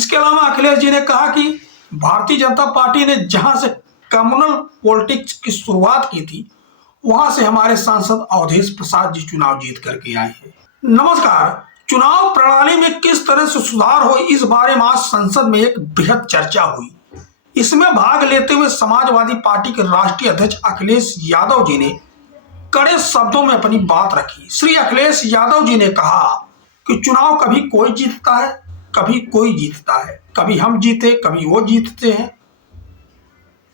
इसके अलावा अखिलेश जी ने कहा कि भारतीय जनता पार्टी ने जहां से कम्युनल पॉलिटिक्स की शुरुआत की थी वहां से हमारे सांसद अवधेश प्रसाद जी चुनाव जीत करके आए हैं। नमस्कार। चुनाव प्रणाली में किस तरह से सुधार हो, इस बारे में आज संसद में एक बेहद चर्चा हुई। इसमें भाग लेते हुए समाजवादी पार्टी के राष्ट्रीय अध्यक्ष अखिलेश यादव जी ने कड़े शब्दों में अपनी बात रखी। श्री अखिलेश यादव जी ने कहा कि चुनाव कभी कोई जीतता है, कभी कोई जीतता है, कभी हम जीते, कभी वो जीतते हैं।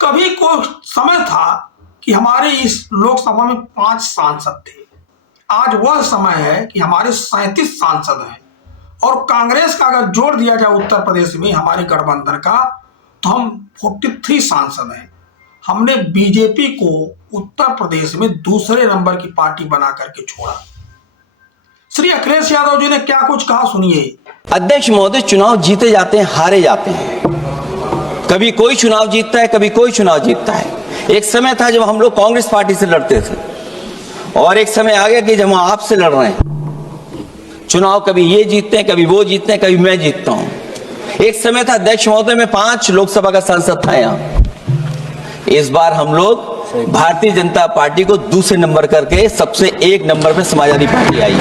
कभी कोई समय था कि हमारे इस लोकसभा में 5 सांसद थे, आज वह समय है कि हमारे 37 सांसद हैं। और कांग्रेस का अगर जोड़ दिया जाए उत्तर प्रदेश में हमारे गठबंधन का, तो हम 43 सांसद हैं। हमने बीजेपी को उत्तर प्रदेश में दूसरे नंबर की पार्टी बना करके छोड़ा। श्री अखिलेश यादव जी ने क्या कुछ कहा, सुनिए। अध्यक्ष महोदय, चुनाव जीते जाते हैं, हारे जाते हैं। कभी कोई चुनाव जीतता है, कभी कोई चुनाव जीतता है। एक समय था जब हम लोग कांग्रेस पार्टी से लड़ते थे और एक समय आ गया कि जब हम आपसे लड़ रहे हैं। चुनाव कभी ये जीतते हैं, कभी वो जीतते हैं, कभी मैं जीतता हूं। एक समय था अध्यक्ष महोदय में 5 लोकसभा का सांसद था यहां। इस बार हम लोग भारतीय जनता पार्टी को दूसरे नंबर करके सबसे 1 नंबर पे समाजवादी पार्टी आई।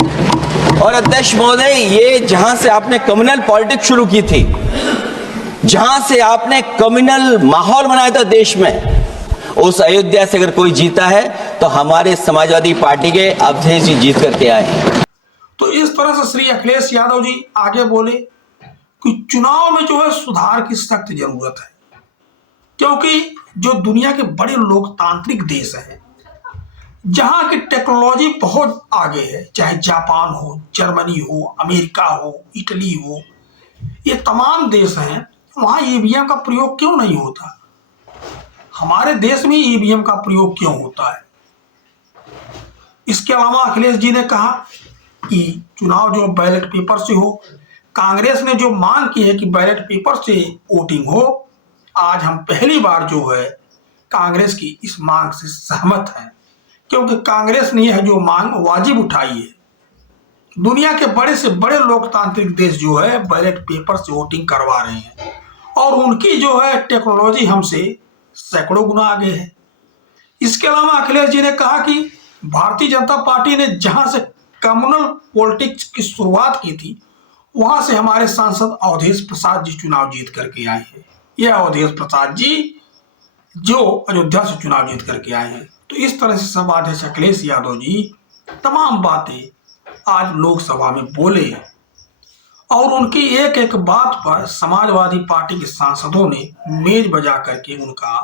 और अध्यक्ष महोदय, ये जहां से आपने कम्युनल पॉलिटिक्स शुरू की थी, जहां से आपने कम्युनल माहौल बनाया था देश में, उस अयोध्या से अगर कोई जीता है तो हमारे समाजवादी पार्टी के अवधेश जी जीत करके आए। तो इस तरह से श्री अखिलेश यादव जी आगे बोले कि चुनाव में जो है सुधार की सख्त जरूरत है, क्योंकि जो दुनिया के बड़े लोकतांत्रिक देश हैं, जहां की टेक्नोलॉजी बहुत आगे है, चाहे जापान हो, जर्मनी हो, अमेरिका हो, इटली हो, ये तमाम देश हैं, वहां ईवीएम का प्रयोग क्यों नहीं होता? हमारे देश में ईवीएम का प्रयोग क्यों होता है? इसके अलावा अखिलेश जी ने कहा कि चुनाव जो बैलेट पेपर से हो, कांग्रेस ने जो मांग की है कि बैलेट पेपर से वोटिंग हो, आज हम पहली बार जो है कांग्रेस की इस मांग से सहमत हैं, क्योंकि कांग्रेस ने यह जो मांग वाजिब उठाई है। दुनिया के बड़े से बड़े लोकतांत्रिक देश जो है बैलेट पेपर से वोटिंग करवा रहे हैं और उनकी जो है टेक्नोलॉजी हमसे सैकड़ों गुना आगे है। इसके अलावा अखिलेश जी ने कहा कि भारतीय जनता पार्टी ने जहां से कम्युनल पॉलिटिक्स की शुरुआत की थी वहां से हमारे सांसद अवधेश प्रसाद जी चुनाव जीत करके आए हैं। यह अवधेश प्रसाद जी जो अयोध्या से चुनाव जीत करके आए हैं। तो इस तरह से सभा अध्यक्ष अखिलेश यादव जी तमाम बातें आज लोकसभा में बोले और उनकी एक एक बात पर समाजवादी पार्टी के सांसदों ने मेज बजा करके उनका